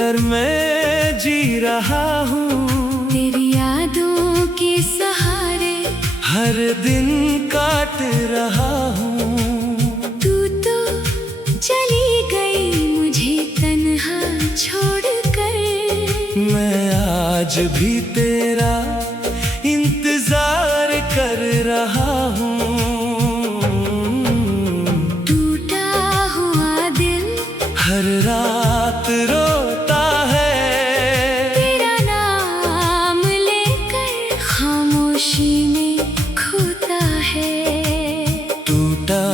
कर मैं जी रहा हूँ, तेरी यादों के सहारे हर दिन काट रहा हूँ। तू तो चली गई मुझे तन्हा छोड़कर, मैं आज भी तेरा इंतजार कर रहा हूँ। टूटा हुआ दिल हर रात रोता है, तेरा नाम लेकर खामोशी में खोता है। टूटा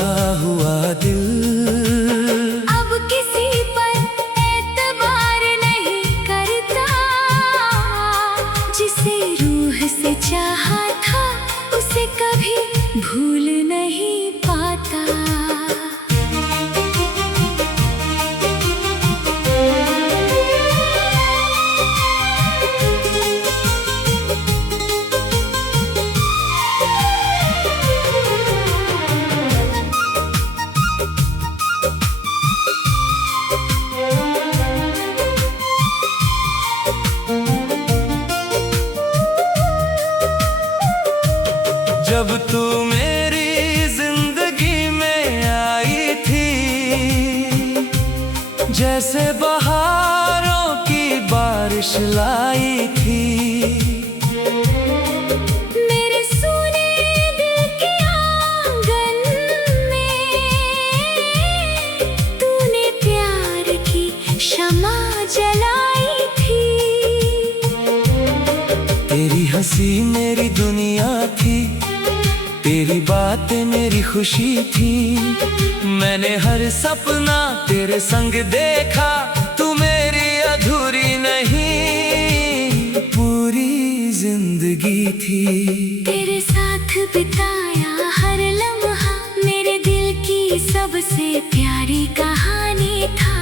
हुआ दिल अब किसी पर एतबार नहीं करता, जिसे रूह से चाहा था उसे कभी भूल नहीं पाता। जब तू मेरी जिंदगी में आई थी, जैसे बहारों की बारिश लाई थी। मेरे सोने दिल के आंगन में तूने प्यार की शमा जलाई थी। तेरी हंसी मेरी दुनिया थी, तेरी बातें मेरी खुशी थी। मैंने हर सपना तेरे संग देखा, तू मेरी अधूरी नहीं पूरी जिंदगी थी। तेरे साथ बिताया हर लम्हा मेरे दिल की सबसे प्यारी कहानी था।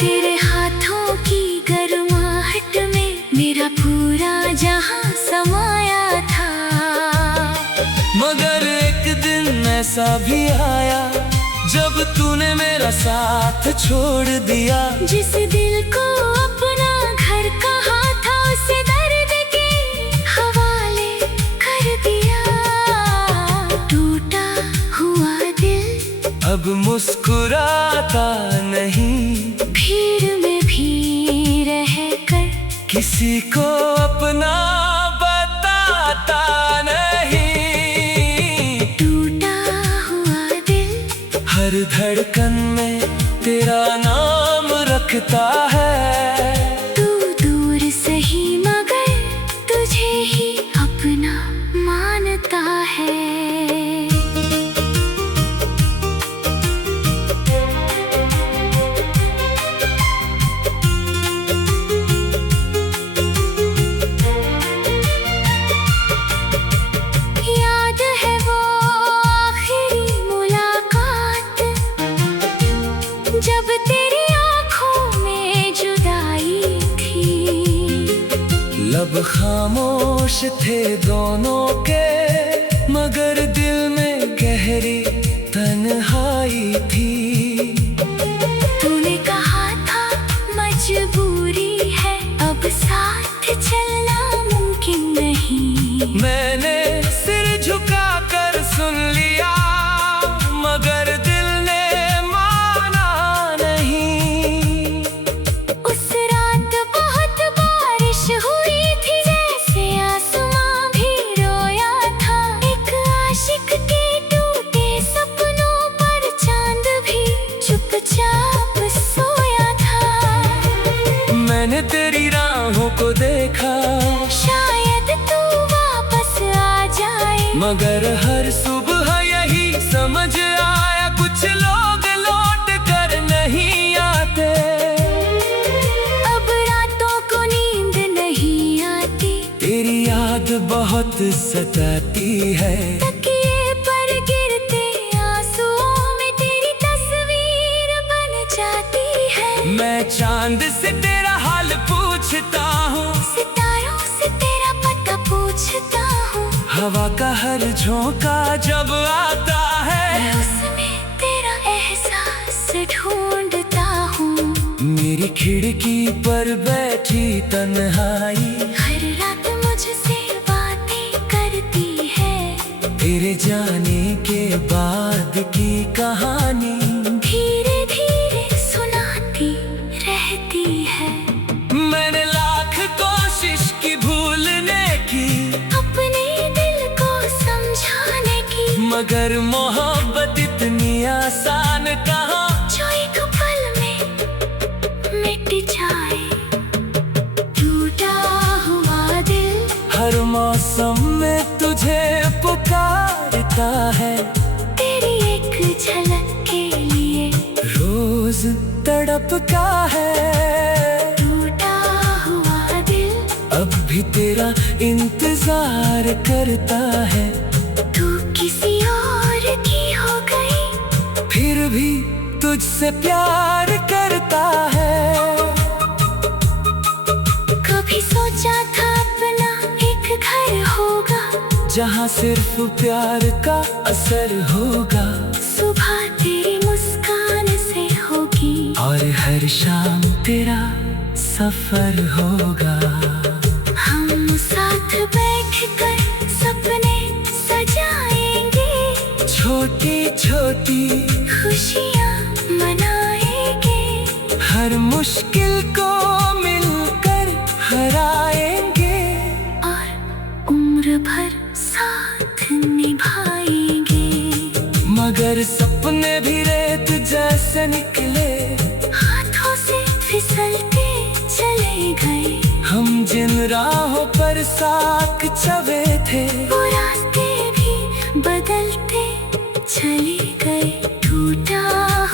तेरे हाथों की गर्माहट में मेरा पूरा जहां समाया था। मगर एक दिन ऐसा भी आया जब तूने मेरा साथ छोड़ दिया। जिस दिल को अपना घर कहा था उसे दर्द के हवाले कर दिया। टूटा हुआ दिल अब मुस्कुराता नहीं, भीड़ में भी रहकर किसी को अपना बताता नहीं। टूटा हुआ दिल हर धड़कन में तेरा नाम रखता है। तू दूर सही मगर तुझे ही अपना मानता है। याद है वो आखिरी मुलाकात, जब तेरी आंखों में जुदाई थी। लब खामोश थे दोनों के, मगर दिल में गहरी तन्हाई थी। तूने कहा था मजबूरी है, अब साथ चलना मुमकिन नहीं। मैंने सिर झुका कर सुन लिया, मगर दिल ने माना नहीं। उस रात बहुत बारिश हुई थी, जैसे आसमां भी रोया था। एक आशिक के टूटे सपनों पर चांद भी चुपचाप सोया था। मैंने तेरी राहों को देखा, शायद तू वापस आ जाए, मगर हर सुबह यही समझ आया, कुछ लोग लौट कर नहीं आते। अब रातों को नींद नहीं आती, तेरी याद बहुत सताती है। तकिए पर गिरते आंसुओं में तेरी तस्वीर बन जाती है। मैं चांद से तेरा हाल पूछता हूँ, सितारों से तेरा पता पूछता हूँ। हवा का हर झोंका जब आता है, मैं उसमें तेरा एहसास ढूंढता हूँ। मेरी मेरी खिड़की पर बैठी तन्हाई हर रात मुझसे बातें करती है, तेरे जाने के बाद की कहानी धीरे धीरे सुनाती रहती है। मैंने लाख कोशिश की भूलने की, अपने दिल को समझाने की, मगर मोहब्बत इतनी आसान कहाँ जो एक पल में मिट जाए। टूटा हुआ दिल हर मौसम में तुझे पुकारता है, तेरी एक झलक के लिए रोज तड़पता है। टूटा हुआ दिल अब भी तेरा इंतजार करता है, तू किसी और की हो गई, फिर भी तुझसे प्यार करता है। कभी सोचा था अपना एक घर होगा, जहाँ सिर्फ प्यार का असर होगा, सुबह तेरी मुस्कान से होगी और हर शाम तेरा सफर होगा। हम साथ बैठकर सपने सजाएंगे, छोटी छोटी खुशियाँ मनाएंगे, हर मुश्किल को मिलकर हराएंगे, और उम्र भर साथ निभाएंगे। मगर सपने भी रेत जैसे निकले, हाथों से फिसलते चले गए, हम जिन राहों पर साथ चले थे, वो रास्ते भी बदलते चले गए। टूटा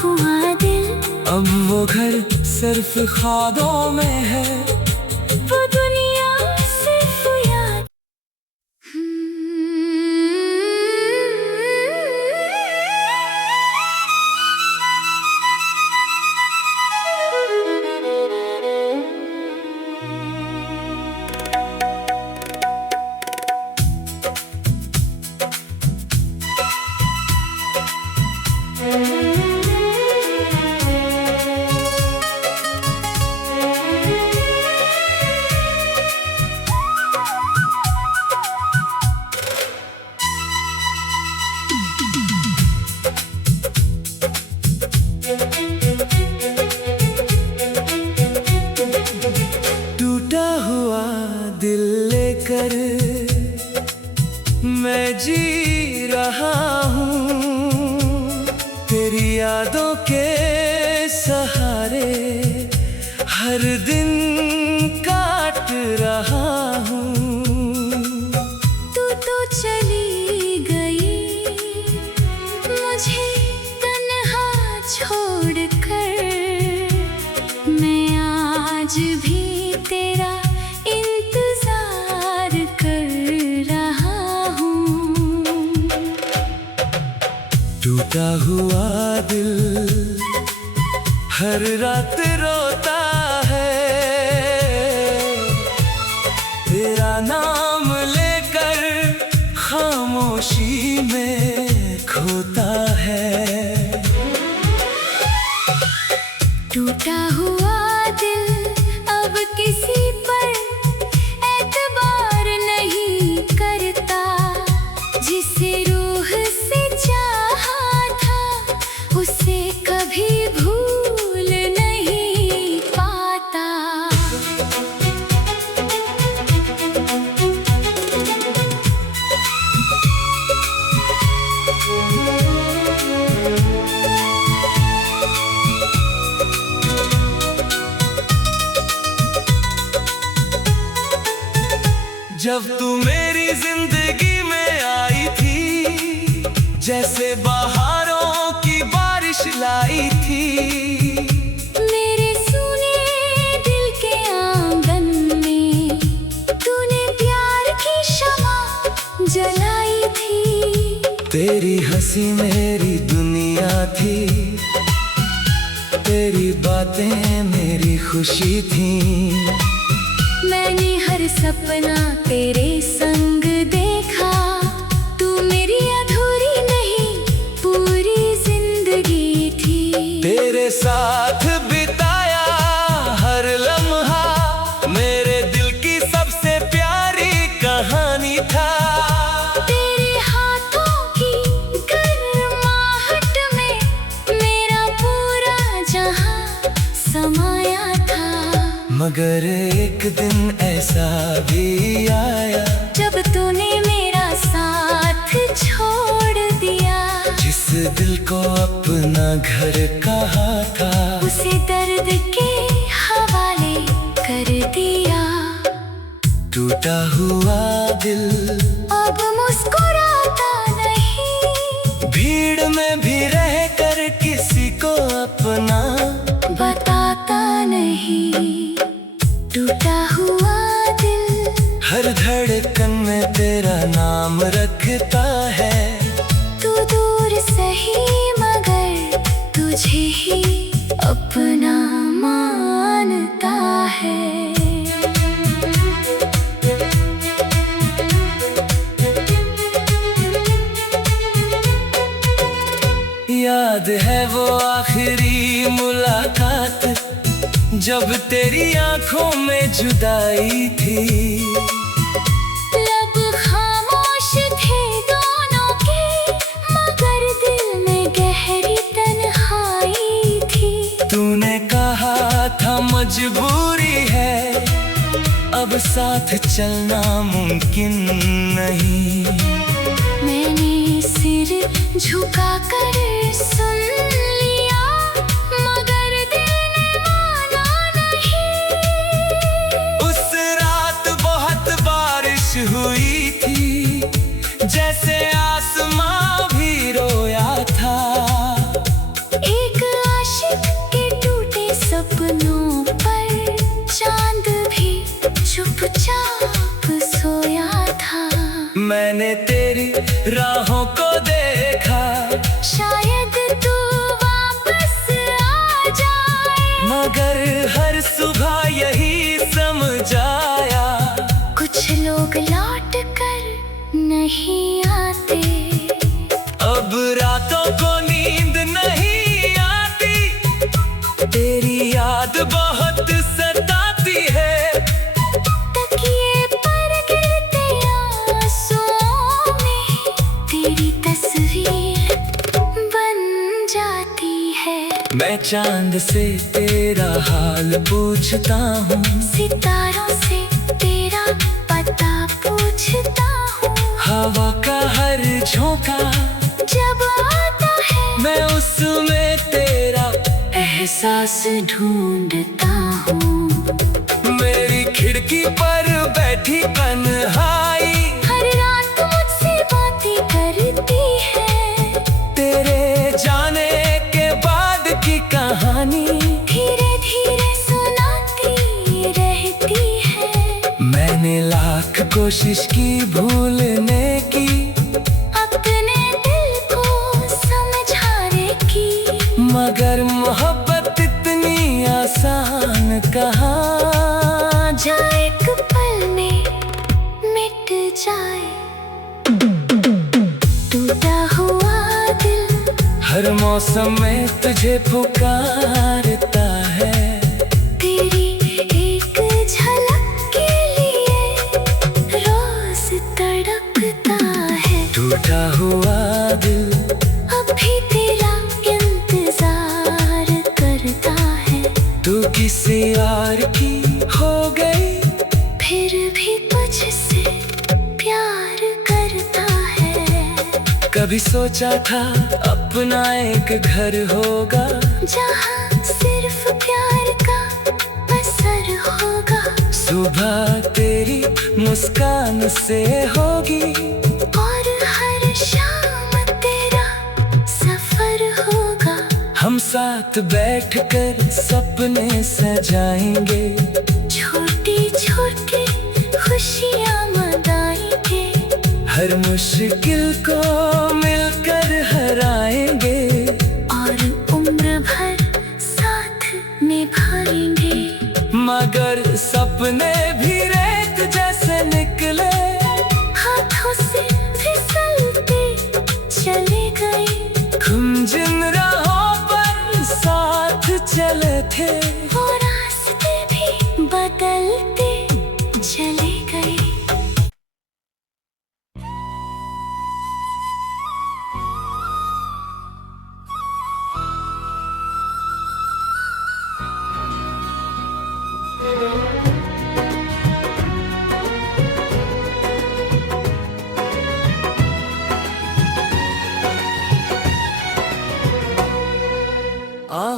हुआ दिल अब वो घर सिर्फ ख्वाबों में है, वो दुनिया सिर्फ याद। टूटा हुआ दिल लेकर मैं जी रहा हूँ, तेरी यादों के सहारे हर दिन काट रहा हूँ। तू तो चली गई मुझे तन्हा छोड़कर, मैं आज भी तेरा इंतजार कर रहा हूँ। टूटा हुआ दिल हर रात रोता है, तेरा नाम लेकर खामोशी में खोता है। टूटा हुआ दिल अब किसी पर एतबार नहीं करता, जिसे रूह से चाहा था उसे कभी भूल नहीं पाता। जब तू मेरी जिंदगी में आई थी, जैसे बहारों की बारिश लाई थी, मेरे सुने दिल के आंगन में तूने प्यार की शमा जलाई थी। तेरी हंसी मेरी दुनिया थी, तेरी बातें मेरी खुशी थी। मैंने हर सपना तेरे संग देखा, तू मेरी अधूरी नहीं पूरी जिंदगी थी। तेरे साथ बिताया था। तेरे हाथों की गर्माहट में मेरा पूरा जहां समाया था। मगर एक दिन ऐसा भी आया जब तूने मेरा साथ छोड़ दिया। जिस दिल को अपना घर कहा था उसे दर्द के हवाले कर दिया। टूटा हुआ दिल अब मुस्कुराता नहीं, भीड़ में भी रह कर किसी को अपना बताता नहीं। टूटा हुआ दिल हर धड़कन में तेरा नाम रखता है। तू दूर सही मगर तुझे ही अपना मानता है। याद है वो आखिरी मुलाकात जब तेरी आंखों में जुदाई थी। लब खामोश थे दोनों के मगर दिल में गहरी तन्हाई थी। तूने कहा था मजबूरी है अब साथ चलना मुमकिन नहीं। मैंने सिर झुका कर सुन लिया मगर दिल ने माना नहीं। उस रात बहुत बारिश हुई थी जैसे आसमां भी रोया था। एक आशिक के टूटे सपनों पर चांद भी चुपचाप सोया था। मैंने तेरी राहों को देखा शायद तू वापस आ जाए मगर हर सुबह यही समझ आया कुछ लोग लौट कर नहीं आते। अब रातों को नींद नहीं आती तेरी याद बहुत सताती है। तकिए पर गिरते आंसुओं में तेरी तस्वीर बन जाती है। मैं चांद से तेरा हाल पूछता हूँ, सितारों से तेरा पता पूछता हूँ। हवा का हर झोंका जब आता है मैं उसमें तेरा एहसास ढूंढता हूँ। मेरी खिड़की पर बैठी तन्हाई हर रात मुझसे बातें करती है। तेरे जाने के बाद की कहानी धीरे धीरे सुनाती रहती है। मैंने लाख कोशिश की भूलने की अपने दिल को समझाने की मगर मोहब्बत इतनी आसान कहाँ जो एक पल में मिट जाए। टूटा हुआ दिल हर मौसम में तुझे पुकारता है। तेरी एक झलक के लिए रोज तड़पता है। टूटा हुआ दिल अभी तेरा इंतजार करता है। तू किसी और की हो गई फिर भी तुझसे प्यार करता है। कभी सोचा था अपना एक घर होगा जहाँ सिर्फ प्यार का असर होगा। सुबह तेरी मुस्कान से होगी और हर शाम तेरा सफर होगा। हम साथ बैठकर सपने सजाएंगे छोटी छोटी खुशियाँ मनाएंगे। हर मुश्किल को मिलकर हराएंगे और उम्र भर साथ निभाएंगे। मगर सपने भी रेत जैसे निकले हाथों से फिसलते चले गए। हम जिन राहों पर साथ चले थे वो रास्ते भी बदलते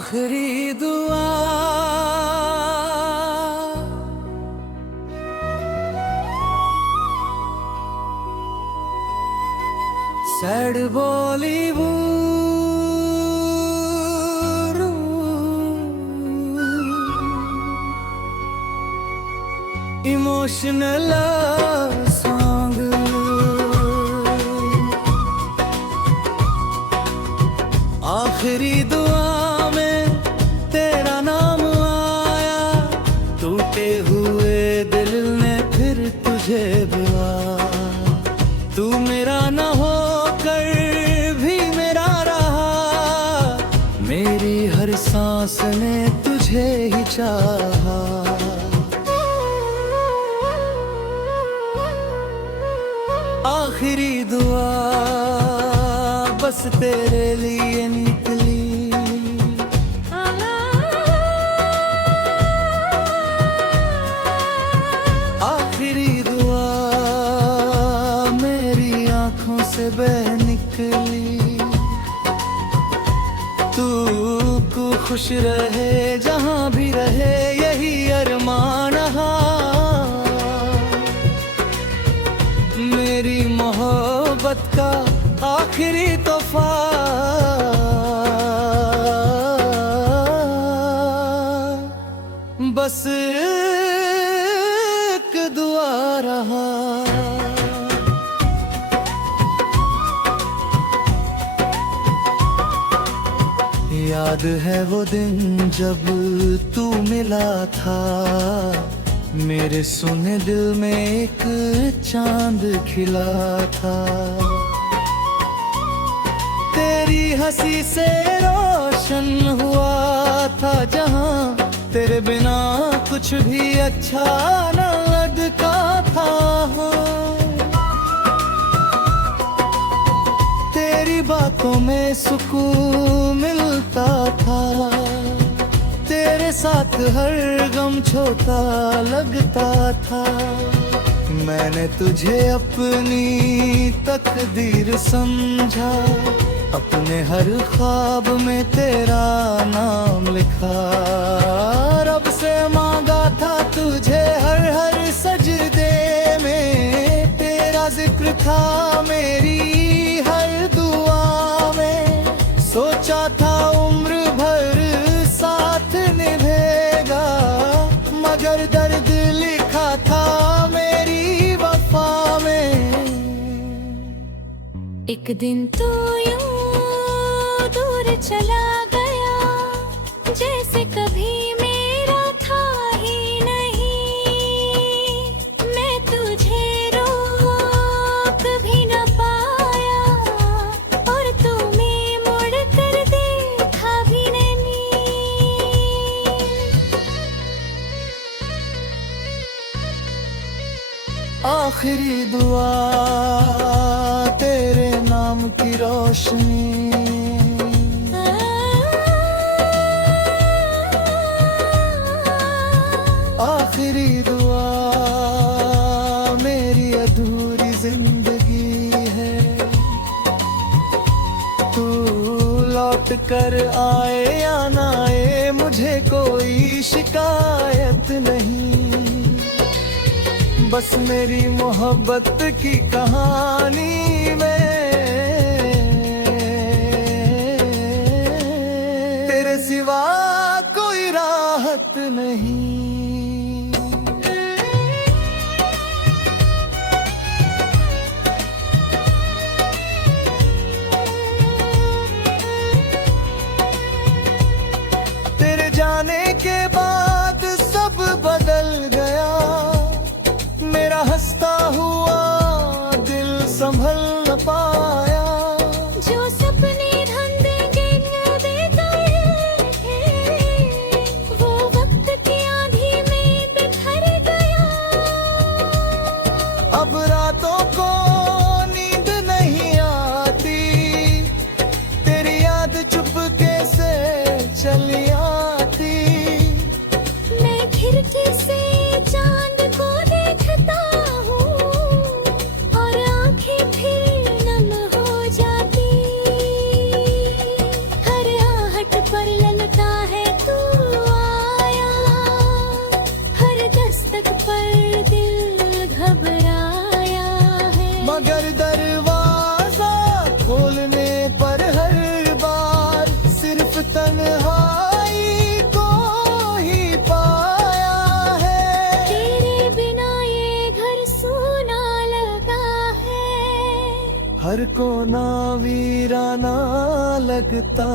आखिरी दुआ सैड बॉलीवुड इमोशनल सॉन्ग आखिरी दुआ में तेरा नाम आया टूटे हुए दिल ने फिर तुझे बुलाया तू मेरा न होकर भी मेरा रहा मेरी हर सांस ने तुझे ही चाहा आखिरी दुआ बस तेरे लिए निकली आखिरी दुआ मेरी आंखों से बह निकली तू खुश रहे जहां भी रहे यही अरमान रहा मेरी मोहब्बत का आखिरी तोहफा बस एक दुआ रहा याद है वो दिन जब तू मिला था मेरे सुने दिल में एक चांद खिला था तेरी हंसी से रोशन हुआ था जहां तेरे बिना कुछ भी अच्छा न लगता था तेरी बातों में सुकून मिलता था तेरे साथ हर गम छोटा लगता था मैंने तुझे अपनी तकदीर समझा अपने हर ख्वाब में तेरा नाम लिखा रब से मांगा था तुझे हर हर सजदे में तेरा जिक्र था मेरी हर दुआ में सोचा था उम्र भर साथ निभेगा मगर दर्द लिखा था मेरी वफा में एक दिन तो यूं दूर चला गया जैसे कभी मेरा था ही नहीं मैं तुझे रोक भी न पाया और तुम्हें मुड़ कर देखा भी नहीं आखिरी दुआ तेरे नाम की रोशनी आखिरी दुआ मेरी अधूरी जिंदगी है तू लौट कर आए या ना आए मुझे कोई शिकायत नहीं बस मेरी मोहब्बत की कहानी में तेरे सिवा कोई राहत नहीं तेरे जाने के बाद सब बदल गया मेरा हंसता हुआ दिल संभल न पाया जो सपने धंधे गिन देता है वो वक्त की मगर दरवाजा खोलने पर हर बार सिर्फ तन्हाई को ही पाया है। तेरे बिना ये घर सूना लगा है, हर कोना वीराना लगता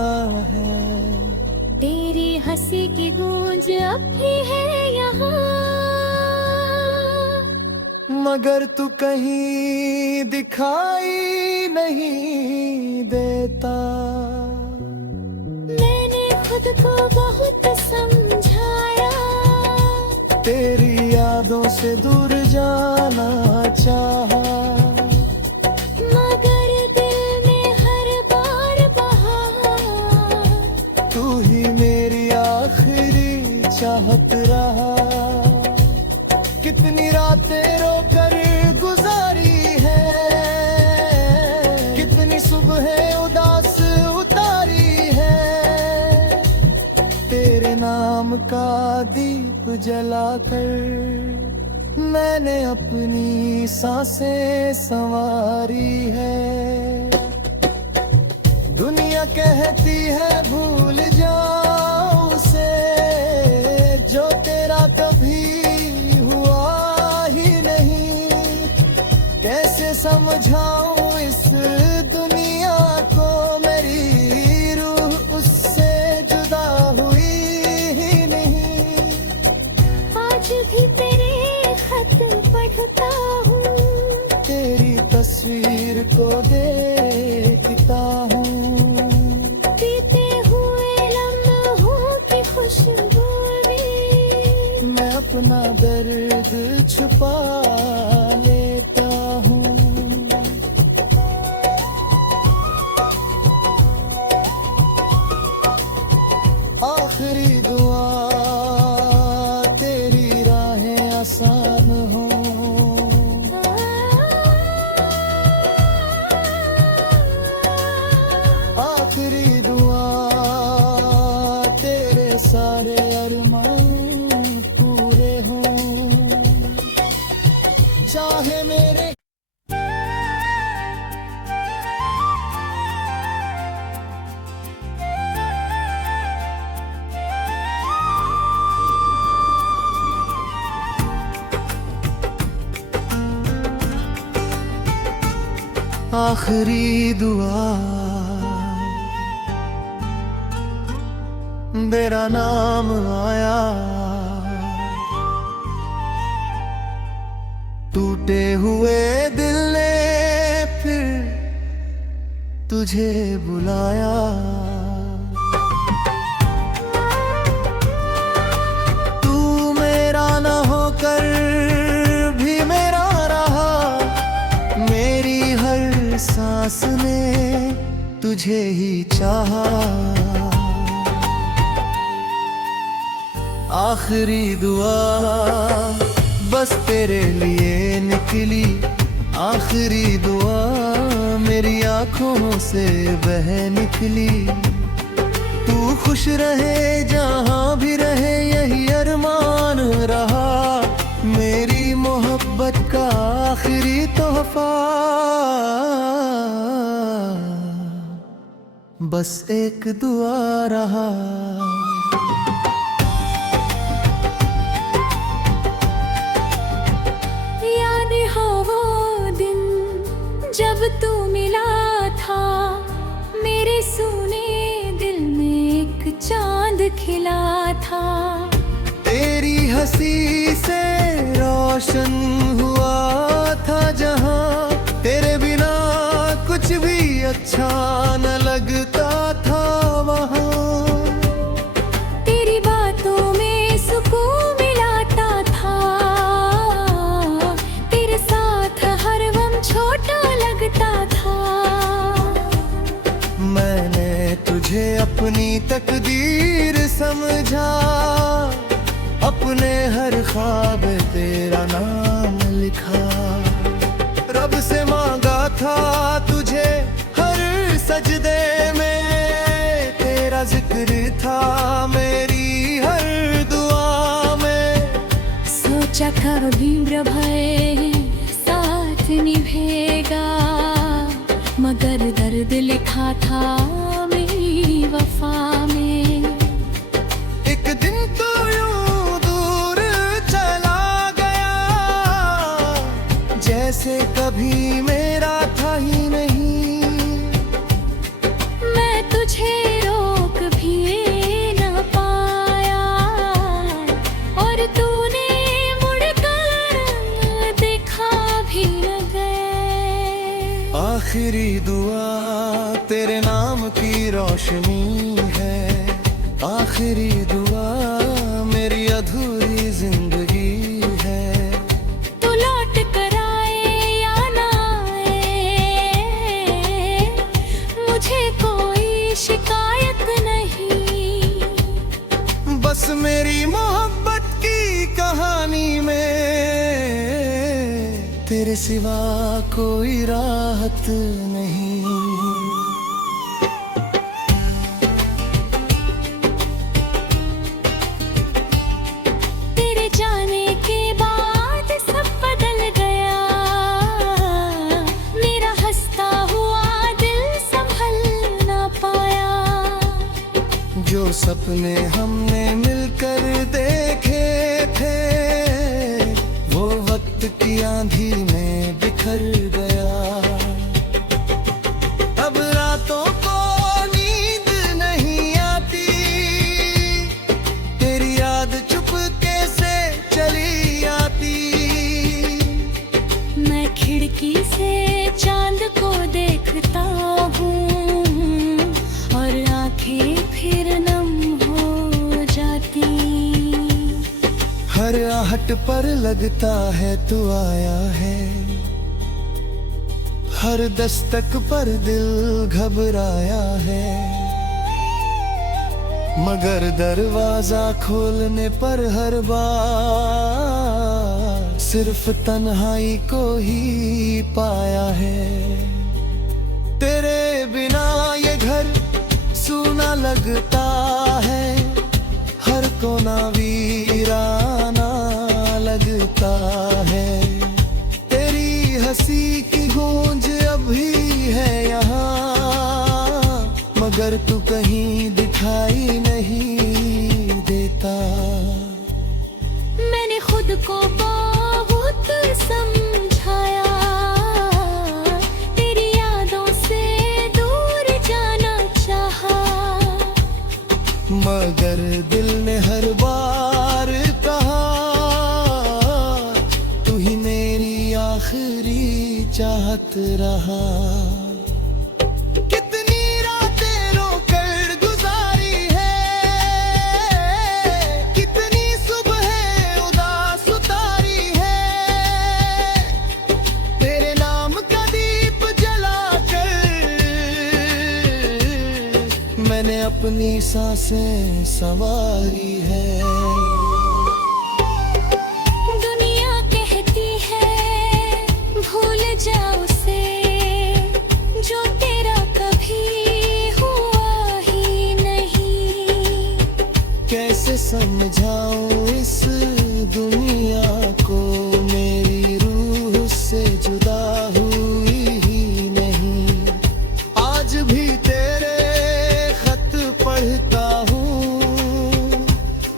है। तेरी हंसी की गूंज अब भी है यहाँ, मगर तू कहीं दिखाई नहीं देता। मैंने खुद को बहुत समझाया, तेरी यादों से दूर जाना चाहा, मगर दिल में हर बार बहार तू ही मेरी आखिरी चाहत रहा। कितनी रातें रोकर गुजारी है, कितनी सुबह उदास उतारी है। तेरे नाम का दीप जलाकर मैंने अपनी सांसें संवारी है। दुनिया कहती है भूल जाओ उसे, जो तेरा कभी कैसे समझाऊं इस दुनिया को, मेरी रूह उससे जुदा हुई ही नहीं। आज भी तेरे खत पढ़ता हूँ, तेरी तस्वीर को देखता हूँ। बीते हुए लम्हों की खुशबू में मैं अपना दर्द छुपा लेता हूँ। आखिरी दुआ तेरी राहें आसान हो, आखिरी दुआ तेरे सारे अरमान पूरे हों। चाहे मेरे आखिरी दुआ तेरा नाम आया, टूटे हुए दिल ने फिर तुझे बुलाया। तू मेरा न होकर भी मेरा रहा, मेरी हर सांस ने तुझे ही चाहा। आखिरी दुआ बस तेरे लिए निकली, आखिरी दुआ मेरी आंखों से बह निकली। तू खुश रहे जहां भी रहे यही अरमान रहा, मेरी मोहब्बत का आखिरी तोहफा। बस एक दुआ रहा। जब तू मिला था मेरे सूने दिल में एक चांद खिला था। तेरी हंसी से रोशन हुआ था जहां, तेरे बिना कुछ भी अच्छा न लगता था वहां। तेरी बातों में सुकून मिलाता था, तेरे साथ हर गम छोटा लगता था। मैंने तुझे अपनी तकदीर समझा, अपने हर ख्वाब तेरा नाम लिखा। रब से मांगा था तुझे हर सजदे में, तेरा जिक्र था मेरी हर दुआ में। सोचा कभी भय साथ निभे जाएगा, मगर दर्द लिखा था मेरी वफा में। एक दिन तू यूं दूर चला गया, जैसे कभी मेरा था ही नहीं। मैं तुझे रोक भी न पाया, और तूने मुड़कर देखा भी न गए। आखिरी दुआ तेरे नाम की रोशनी है, आखिरी दुआ मेरी अधूरी जिंदगी है। तू लौट कर आए या ना आए, मुझे कोई शिकायत नहीं। बस मेरी मोहब्बत की कहानी में तेरे सिवा कोई राहत नहीं। तेरे जाने के बाद सब बदल गया, मेरा हंसता हुआ दिल संभल ना पाया। जो सपने हमने मिलकर देखे थे, वो वक्त की आंधी में बिखर गया। अब रातों को नींद नहीं आती, तेरी याद चुपके से चली आती। मैं खिड़की से चांद को देखता हूँ, और आंखें फिर नम हो जाती। हर आहट पर लगता है तू आया है, हर दस्तक पर दिल घबराया है। मगर दरवाजा खोलने पर हर बार सिर्फ तन्हाई को ही पाया है। तेरे बिना ये घर सूना लगता है, हर कोना वीराना लगता है। तेरी हंसी की गूंज अभी है यहाँ, मगर तू कहीं दिखाई नहीं देता। मैंने खुद को बहुत समझाया, तेरी यादों से दूर जाना चाहा। मगर दिल ने हर बार कहा, तू ही मेरी आखिरी चाहत रहा। कितनी रातें रोकर गुजारी है, कितनी सुबह उदास उतारी है। तेरे नाम का दीप जलाकर मैंने अपनी सांसें संवारी है। दुनिया कहती है भूल जा उसे, जो तेरा कभी हुआ ही नहीं। कैसे समझाऊं इस दुनिया को, मेरी रूह से जुदा हुई ही नहीं। आज भी तेरे खत पढ़ता हूँ,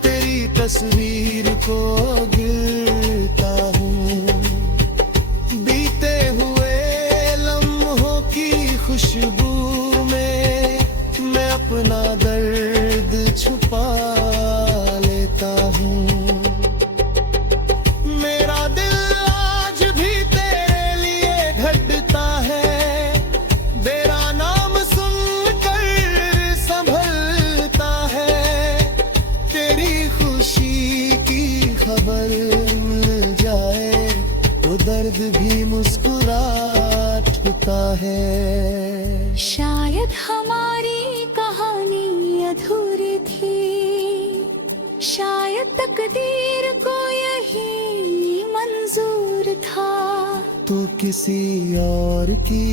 तेरी तस्वीर को गिरता हूँ। बीते हुए लम्हों की खुशबू में मैं अपना दर्द छुपा लेता हूँ। मेरा दिल आज भी तेरे लिए धड़कता है, तेरा नाम सुनकर संभलता है। तेरी खुशी की खबर मिल जाए तो दर्द भी मुस्कुरा छूता है। शायद हमारी कहानी अधूरी थी, शायद तकदीर को यही मंजूर था। तू किसी और की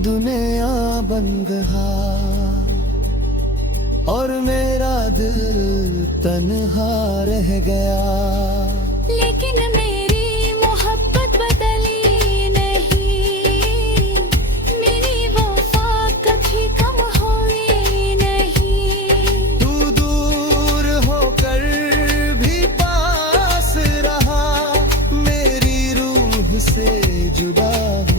दुनिया बन गया, और मेरा दिल तन्हा रह गया। लेकिन मेरी मोहब्बत से जुदा हूँ।